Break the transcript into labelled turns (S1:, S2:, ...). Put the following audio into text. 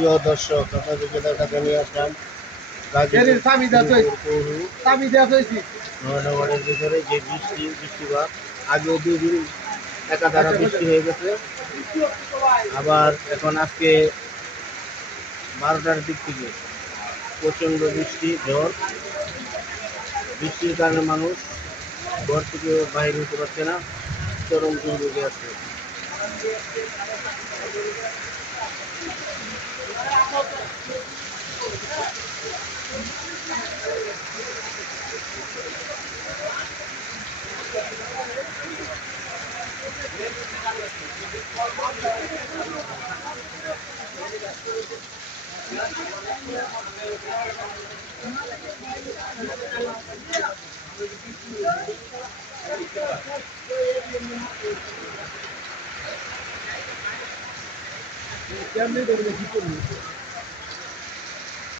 S1: প্রিয় দর্শক আপনাদেরকে দেখাতে নিয়ে আসলাম মহানগরের ভিতরে যে বৃষ্টি বৃষ্টিপাত আগেও দুই দিন একাধারা বৃষ্টি হয়ে গেছে। আবার এখন আজকে বারোটার দিক থেকে প্রচণ্ড বৃষ্টি ঝড়। বৃষ্টির কারণে মানুষ ঘর থেকে বাইরে হতে পারছে না চরম দুর্যোগে আছে।
S2: কেমনি করবে কি করব?